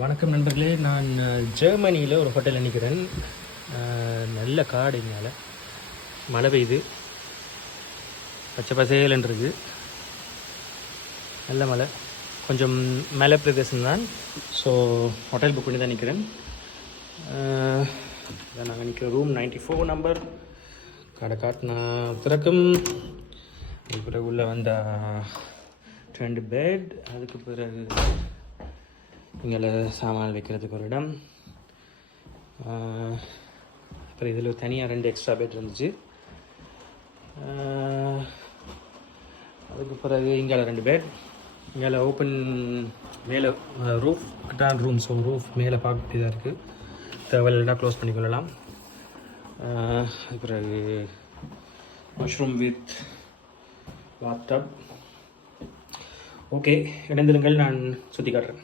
வணக்கம் நண்பர்களே, நான் ஜெர்மனியில் ஒரு ஹோட்டலில் நிற்கிறேன். நல்ல காடு, இங்கால மழை பெய்யுது, பச்சை பசேலன் இருக்குது, நல்ல மழை. கொஞ்சம் மலை பிரதேசம் தான். ஸோ ஹோட்டல் புக் பண்ணி தான் நிற்கிறேன். இதான் நாங்கள் நிற்கிற ரூம் 94 நம்பர். கடை காட்டினா திறக்கும். அதுக்கு பிறகு உள்ளே வந்தால் 2 பெட், அதுக்கு பிறகு இங்கே சாமான் வைக்கிறதுக்கு ஒரு இடம். அப்புறம் இதில் தனியாக 2 எக்ஸ்ட்ரா பெட் இருந்துச்சு. அதுக்கு பிறகு இங்கே 2 பெட். இங்கே ஓப்பன் மேலே ரூஃப் கிட்டான் ரூம். ஸோ ரூஃப் மேலே பார்க்கக்கூடியதாக இருக்குது. தேவையில்லைனா க்ளோஸ் பண்ணிக்கொள்ளலாம். அதுக்கு பிறகு மஷ்ரூம் வித் பாத்டப். ஓகே, இணைந்திருங்கள், நான் சுற்றி காட்டுறேன்.